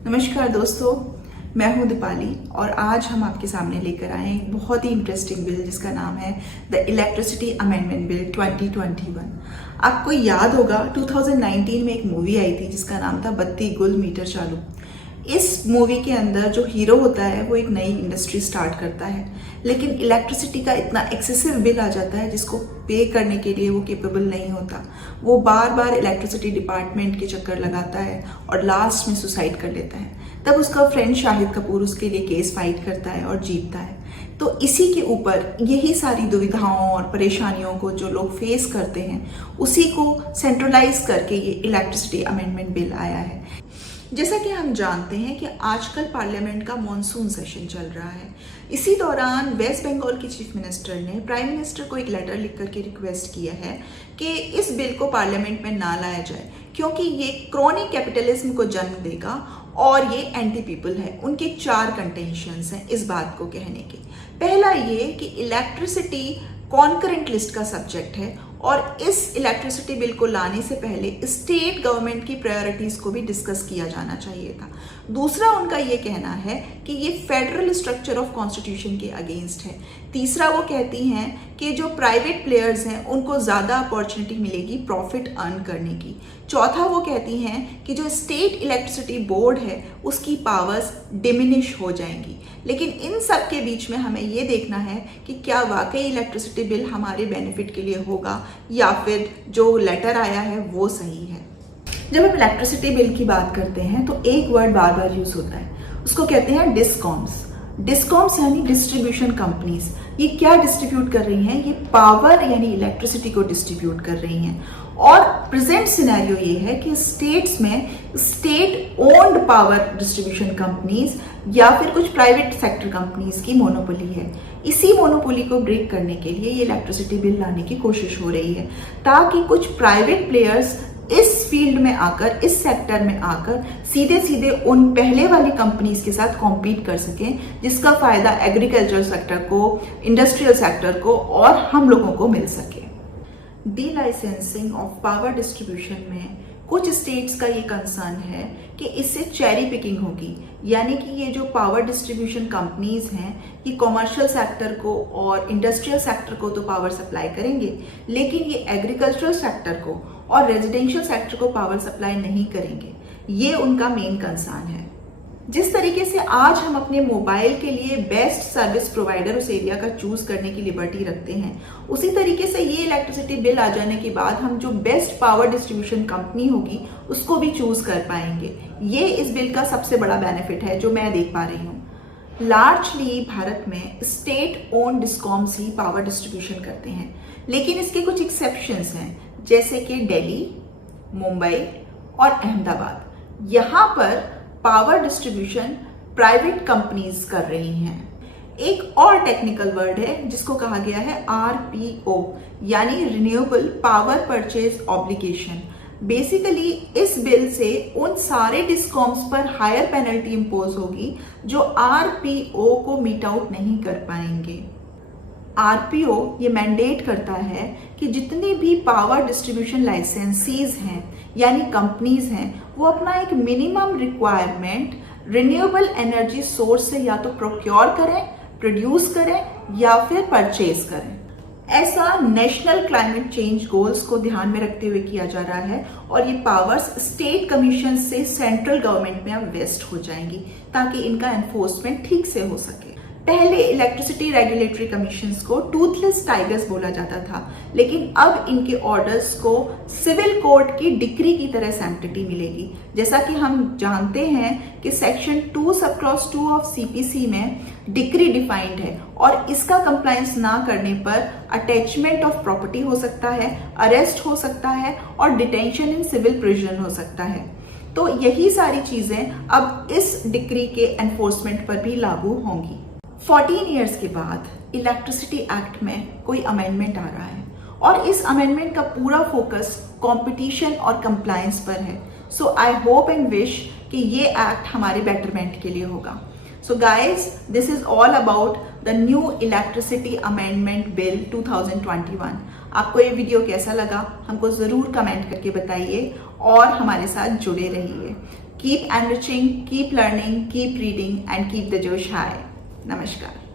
नमस्कार दोस्तों, मैं हूं दीपाली और आज हम आपके सामने लेकर आए एक बहुत ही इंटरेस्टिंग बिल जिसका नाम है द इलेक्ट्रिसिटी अमेंडमेंट बिल 2021। आपको याद होगा 2019 में एक मूवी आई थी जिसका नाम था बत्ती गुल मीटर चालू। इस मूवी के अंदर जो हीरो होता है वो एक नई इंडस्ट्री स्टार्ट करता है, लेकिन इलेक्ट्रिसिटी का इतना एक्सेसिव बिल आ जाता है जिसको पे करने के लिए वो केपेबल नहीं होता। वो बार बार इलेक्ट्रिसिटी डिपार्टमेंट के चक्कर लगाता है और लास्ट में सुसाइड कर लेता है। तब उसका फ्रेंड शाहिद कपूर उसके लिए केस फाइट करता है और जीतता है। तो इसी के ऊपर यही सारी दुविधाओं और परेशानियों को जो लोग फेस करते हैं उसी को सेंट्रलाइज करके ये इलेक्ट्रिसिटी अमेंडमेंट बिल आया है। जैसा कि हम जानते हैं कि आजकल पार्लियामेंट का मॉनसून सेशन चल रहा है। इसी दौरान वेस्ट बंगाल की चीफ मिनिस्टर ने प्राइम मिनिस्टर को एक लेटर लिख करके रिक्वेस्ट किया है कि इस बिल को पार्लियामेंट में ना लाया जाए, क्योंकि ये क्रोनिक कैपिटलिज्म को जन्म देगा और ये एंटी पीपल है। उनके 4 कंटेंशंस हैं इस बात को कहने के। पहला ये कि इलेक्ट्रिसिटी कॉन्करेंट लिस्ट का सब्जेक्ट है और इस इलेक्ट्रिसिटी बिल को लाने से पहले स्टेट गवर्नमेंट की प्रायोरिटीज को भी डिस्कस किया जाना चाहिए था। दूसरा उनका ये कहना है कि ये फेडरल स्ट्रक्चर ऑफ कॉन्स्टिट्यूशन के अगेंस्ट है। तीसरा वो कहती हैं कि जो प्राइवेट प्लेयर्स हैं उनको ज़्यादा अपॉर्चुनिटी मिलेगी प्रॉफिट अर्न करने की। चौथा वो कहती हैं कि जो स्टेट इलेक्ट्रिसिटी बोर्ड है उसकी पावर्स डिमिनिश हो जाएंगी। लेकिन इन सब के बीच में हमें ये देखना है कि क्या वाकई इलेक्ट्रिसिटी बिल हमारे बेनिफिट के लिए होगा या फिर जो लेटर आया है वो सही है। जब हम इलेक्ट्रिसिटी बिल की बात करते हैं तो एक वर्ड बार बार यूज होता है, उसको कहते हैं डिस्कॉम्स। डिस्कॉम्स यानी डिस्ट्रीब्यूशन कंपनीज। ये क्या डिस्ट्रीब्यूट कर रही हैं? ये पावर यानी इलेक्ट्रिसिटी को डिस्ट्रीब्यूट कर रही हैं। और प्रेजेंट सिनेरियो ये है कि स्टेट्स में state owned power distribution companies या फिर कुछ प्राइवेट सेक्टर कंपनीज की मोनोपोली है। इसी मोनोपोली को ब्रेक करने के लिए ये इलेक्ट्रिसिटी बिल लाने की कोशिश हो रही है, ताकि कुछ प्राइवेट प्लेयर्स इस फील्ड में आकर, इस सेक्टर में आकर सीधे सीधे उन पहले वाली कंपनीज के साथ कॉम्पीट कर सकें, जिसका फायदा एग्रीकल्चर सेक्टर को, इंडस्ट्रियल सेक्टर को और हम लोगों को मिल सके। D licensing of power distribution में कुछ स्टेट्स का ये कंसर्न है कि इससे चेरी पिकिंग होगी, यानी कि ये जो पावर डिस्ट्रीब्यूशन कंपनीज हैं ये कॉमर्शियल सेक्टर को और इंडस्ट्रियल सेक्टर को तो पावर सप्लाई करेंगे, लेकिन ये एग्रीकल्चरल सेक्टर को और रेजिडेंशियल सेक्टर को पावर सप्लाई नहीं करेंगे। ये उनका मेन कंसर्न है। जिस तरीके से आज हम अपने मोबाइल के लिए बेस्ट सर्विस प्रोवाइडर उस एरिया का चूज करने की लिबर्टी रखते हैं, उसी तरीके से ये इलेक्ट्रिसिटी बिल आ जाने के बाद हम जो बेस्ट पावर डिस्ट्रीब्यूशन कंपनी होगी उसको भी चूज कर पाएंगे। ये इस बिल का सबसे बड़ा बेनिफिट है जो मैं देख पा रही हूँ। लार्जली भारत में स्टेट ओन डिस्कॉम्स ही पावर डिस्ट्रीब्यूशन करते हैं, लेकिन इसके कुछ एक्सेप्शंस हैं, जैसे कि दिल्ली, मुंबई और अहमदाबाद। यहाँ पर पावर डिस्ट्रीब्यूशन प्राइवेट कंपनीज कर रही हैं। एक और टेक्निकल वर्ड है जिसको कहा गया है RPO, यानी renewable power purchase obligation. Basically इस बिल से उन सारे डिस्कॉम्स पर हायर पेनल्टी इंपोज होगी जो RPO को मीट आउट नहीं कर पाएंगे। RPO ये मैंडेट करता है कि जितनी भी पावर डिस्ट्रीब्यूशन लाइसेंसीज हैं यानी कंपनीज हैं, वो अपना एक minimum requirement renewable energy source से या तो प्रोक्योर करें, प्रोड्यूस करें या फिर परचेज करें। ऐसा नेशनल क्लाइमेट चेंज गोल्स को ध्यान में रखते हुए किया जा रहा है और ये पावर्स स्टेट कमीशन से सेंट्रल गवर्नमेंट में अब वेस्ट हो जाएंगी, ताकि इनका एनफोर्समेंट ठीक से हो सके। पहले इलेक्ट्रिसिटी रेगुलेटरी कमीशंस को टूथलेस टाइगर्स बोला जाता था, लेकिन अब इनके ऑर्डर्स को सिविल कोर्ट की डिक्री की तरह सैंक्टिटी मिलेगी। जैसा कि हम जानते हैं कि section 2 sub clause 2 of CPC में डिक्री डिफाइंड है और इसका कंप्लायंस ना करने पर अटैचमेंट ऑफ प्रॉपर्टी हो सकता है, अरेस्ट हो सकता है और डिटेंशन इन सिविल प्रिजन हो सकता है। तो यही सारी चीजें अब इस डिक्री के एनफोर्समेंट पर भी लागू होंगी। 14 ईयर्स के बाद इलेक्ट्रिसिटी एक्ट में कोई अमेंडमेंट आ रहा है और इस अमेंडमेंट का पूरा फोकस कंपटीशन और कंप्लायंस पर है। सो आई होप एंड विश कि ये एक्ट हमारे बेटरमेंट के लिए होगा। So guys, this is all about the new electricity amendment bill 2021। आपको ये वीडियो कैसा लगा हमको जरूर कमेंट करके बताइए और हमारे साथ जुड़े रहिए। Keep enriching, keep learning, keep reading and keep the जोश हाई। नमस्कार।